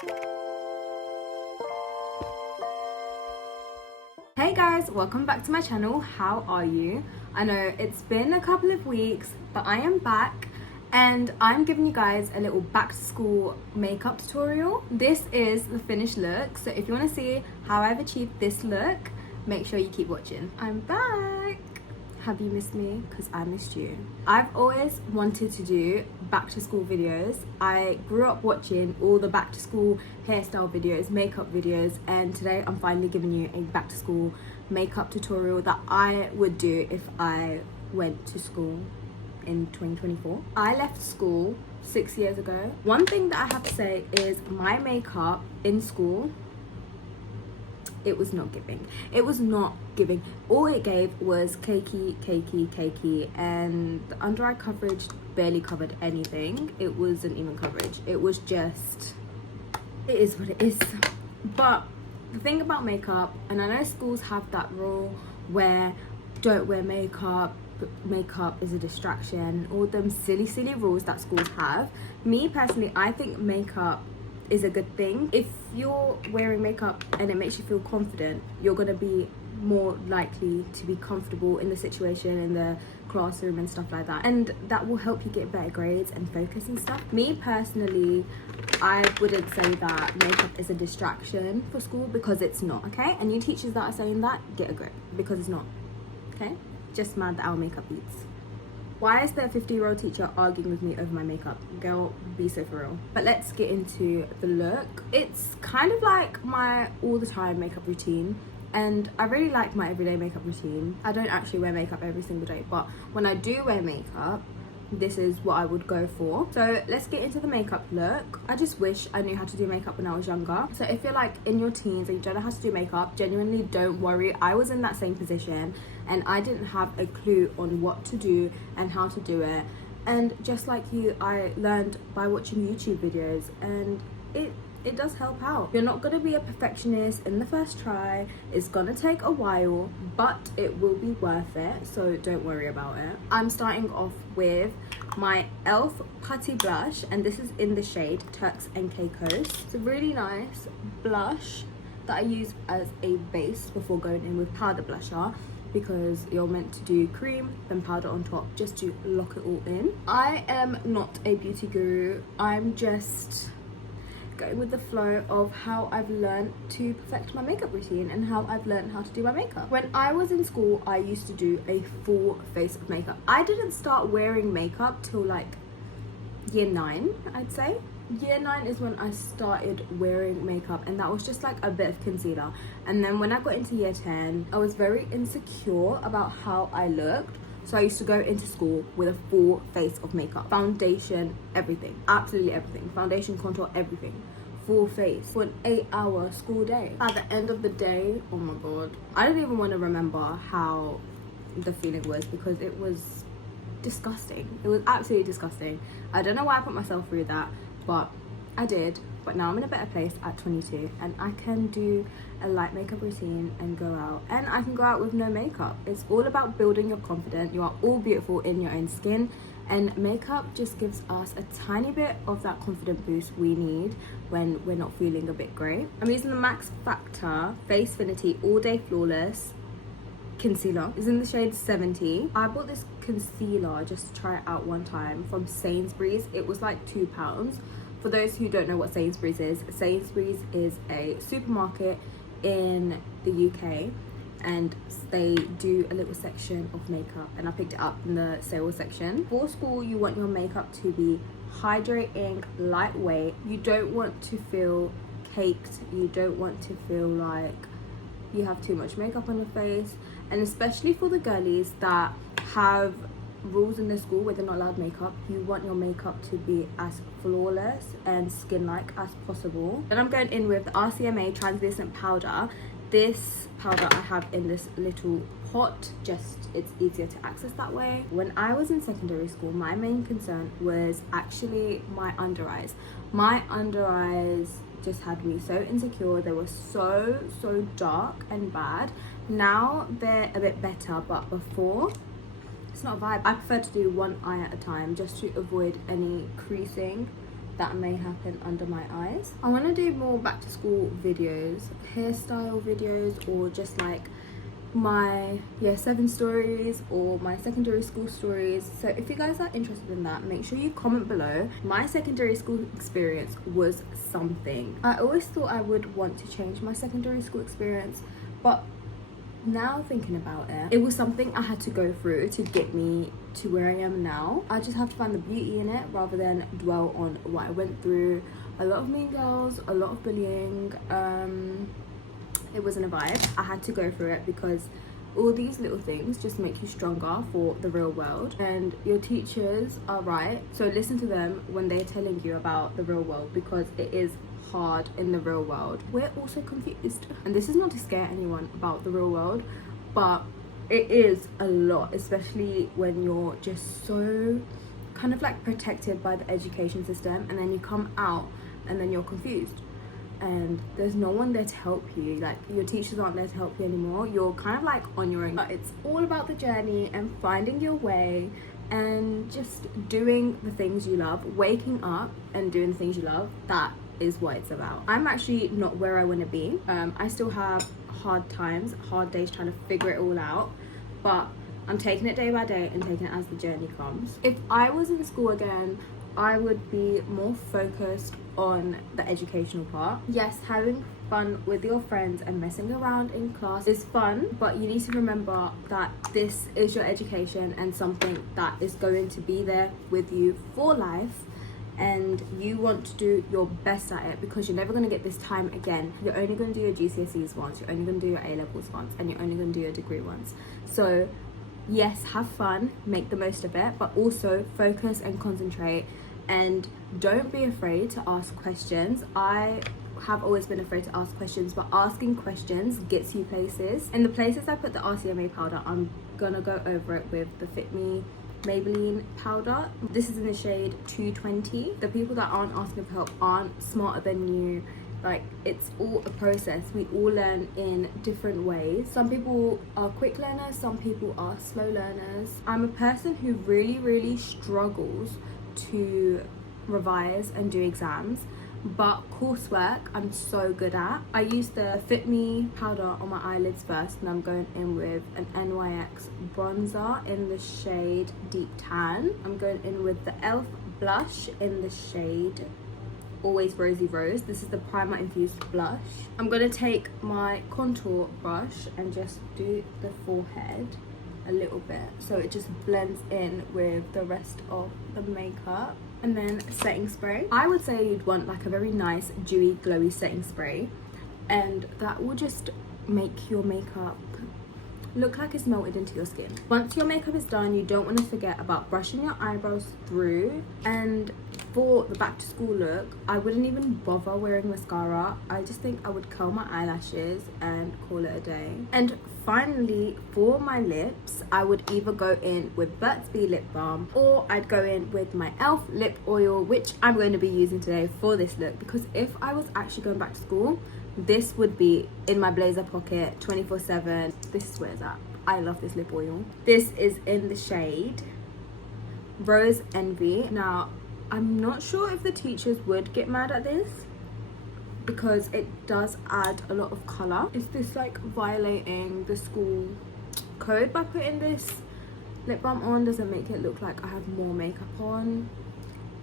Hey guys, welcome back to my channel. How are you? I know it's been a couple of weeks, but I am back and I'm giving you guys a little back to school makeup tutorial. This is the finished look, so if you want to see how I've achieved this look, make sure you keep watching. I'm back. Have you missed me? Because I missed you. I've always wanted to do back to school videos. I grew up watching all the back to school hairstyle videos, makeup videos, and today I'm finally giving you a back to school makeup tutorial that I would do if I went to school in 2024. I left school 6 years ago. One thing that I have to say is my makeup in school, it was not giving. It was not giving. All it gave was cakey, and the under eye coverage barely covered anything. It wasn't even coverage. It was just, it is what it is. But the thing about makeup, and I know schools have that rule where don't wear makeup, makeup is a distraction, all them silly rules that schools have. Me personally, I think makeup is a good thing. If you're wearing makeup and it makes you feel confident, you're gonna be more likely to be comfortable in the situation, in the classroom and stuff like that, and that will help you get better grades and focus and stuff. Me personally, I wouldn't say that makeup is a distraction for school, because it's not, okay? And you teachers that are saying that, get a grip, because it's not, okay? Just mad that our makeup beats. Why is there a 50-year-old teacher arguing with me over my makeup? Girl, be so for real. But let's get into the look. It's kind of like my all the time makeup routine, and I really like my everyday makeup routine. I don't actually wear makeup every single day, but when I do wear makeup, this is what I would go for. So let's get into the makeup look. I just wish I knew how to do makeup when I was younger. So if you're like in your teens and you don't know how to do makeup, genuinely don't worry. I was in that same position and I didn't have a clue on what to do and how to do it. And just like you, I learned by watching YouTube videos, and it does help out. You're not gonna be a perfectionist in the first try. It's gonna take a while, but it will be worth it, so don't worry about it. I'm starting off with my e.l.f. Putty blush, and this is in the shade Turks and Caicos. It's a really nice blush that I use as a base before going in with powder blusher, because you're meant to do cream then powder on top just to lock it all in. I am not a beauty guru. I'm just going with the flow of how I've learned to perfect my makeup routine and how I've learned how to do my makeup. When I was in school, I used to do a full face of makeup. I didn't start wearing makeup till like year 9, I'd say. Year 9 is when I started wearing makeup, and that was just like a bit of concealer. And then when I got into year 10, I was very insecure about how I looked. So I used to go into school with a full face of makeup. Foundation, everything. Absolutely everything. Foundation, contour, everything. Full face for an 8-hour school day. At the end of the day, oh my god, I don't even want to remember how the feeling was, because it was disgusting. It was absolutely disgusting. I don't know why I put myself through that, but I did. But now I'm in a better place at 22, and I can do a light makeup routine and go out, and I can go out with no makeup. It's all about building your confidence. You are all beautiful in your own skin, and makeup just gives us a tiny bit of that confident boost we need when we're not feeling a bit great. I'm using the Max Factor Face Finity All Day Flawless concealer. It's in the shade 70. I bought this concealer just to try it out one time from Sainsbury's. It was like £2. For those who don't know what Sainsbury's is a supermarket in the UK, and they do a little section of makeup, and I picked it up in the sale section. For school, you want your makeup to be hydrating, lightweight. You don't want to feel caked. You don't want to feel like you have too much makeup on your face. And especially for the girlies that have rules in the school where they're not allowed makeup, you want your makeup to be as flawless and skin-like as possible. Then I'm going in with the RCMA translucent powder. This powder I have in this little pot, just it's easier to access that way. When I was in secondary school, my main concern was actually my under eyes. My under eyes just had me so insecure. They were so dark and bad. Now they're a bit better, but before, it's not a vibe. I prefer to do one eye at a time just to avoid any creasing that may happen under my eyes. I want to do more back to school videos, hairstyle videos, or just like my year 7 stories or my secondary school stories. So if you guys are interested in that, make sure you comment below. My secondary school experience was something. I always thought I would want to change my secondary school experience, but now thinking about it, it was something I had to go through to get me to where I am now. I just have to find the beauty in it rather than dwell on what I went through. A lot of mean girls, a lot of bullying. It wasn't a vibe. I had to go through it because all these little things just make you stronger for the real world. And your teachers are right, so listen to them when they're telling you about the real world, because it is hard in the real world. We're also confused, and this is not to scare anyone about the real world, but it is a lot, especially when you're just so kind of like protected by the education system, and then you come out and then you're confused and there's no one there to help you. Like, your teachers aren't there to help you anymore. You're kind of like on your own. But it's all about the journey and finding your way and just doing the things you love, waking up and doing the things you love. That is what it's about. I'm actually not where I want to be. I still have hard times, hard days trying to figure it all out, but I'm taking it day by day and taking it as the journey comes. If I was in school again, I would be more focused on the educational part. Yes, having fun with your friends and messing around in class is fun, but you need to remember that this is your education and something that is going to be there with you for life, and you want to do your best at it because you're never going to get this time again. You're only going to do your GCSEs once, you're only going to do your A-levels once, and you're only going to do your degree once. So yes, have fun, make the most of it, but also focus and concentrate, and don't be afraid to ask questions. I have always been afraid to ask questions, but asking questions gets you places. In the places I put the RCMA powder, I'm gonna go over it with the Fit Me Maybelline powder. This is in the shade 220. The people that aren't asking for help aren't smarter than you. Like, it's all a process. We all learn in different ways. Some people are quick learners, some people are slow learners. I'm a person who really struggles to revise and do exams, but coursework I'm so good at. I use the Fit Me powder on my eyelids first, and I'm going in with an NYX Bronzer in the shade Deep Tan. I'm going in with the e.l.f. blush in the shade Always Rosy Rose. This is the Primer Infused blush. I'm going to take my contour brush and just do the forehead a little bit so it just blends in with the rest of the makeup. And then setting spray. I would say you'd want like a very nice dewy glowy setting spray, and that will just make your makeup look like it's melted into your skin. Once your makeup is done, you don't want to forget about brushing your eyebrows through. And for the back to school look, I wouldn't even bother wearing mascara. I just think I would curl my eyelashes and call it a day. And finally, for my lips, I would either go in with Burt's Bees lip balm, or I'd go in with my e.l.f. lip oil, which I'm going to be using today for this look, because if I was actually going back to school, this would be in my blazer pocket 24/7. This is where it's at. I love this lip oil. This is in the shade Rose Envy. Now, I'm not sure if the teachers would get mad at this because it does add a lot of color. Is this like violating the school code by putting this lip balm on? Does it make it look like I have more makeup on?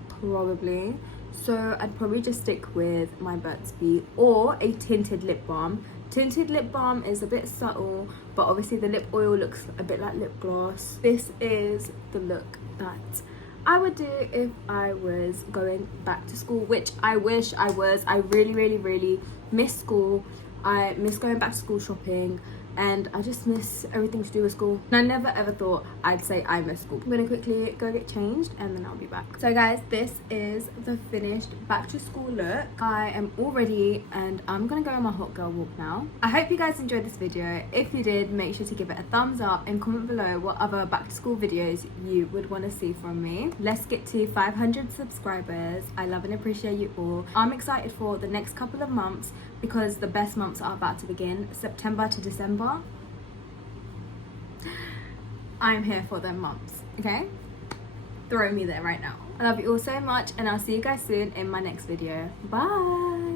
Probably. So I'd probably just stick with my Burt's Bees or a tinted lip balm. Tinted lip balm is a bit subtle, but obviously the lip oil looks a bit like lip gloss. This is the look that I would do if I was going back to school, which I wish I was. I really miss school. I miss going back to school shopping, and I just miss everything to do with school. And I never ever thought I'd say I miss school. I'm gonna quickly go get changed and then I'll be back. So guys, this is the finished back to school look. I am all ready and I'm gonna go on my hot girl walk now. I hope you guys enjoyed this video. If you did, make sure to give it a thumbs up and comment below what other back to school videos you would want to see from me. Let's get to 500 subscribers. I love and appreciate you all. I'm excited for the next couple of months because the best months are about to begin. September to December. I'm here for them months, okay? Throw me there right now. I love you all so much, and I'll see you guys soon in my next video. Bye.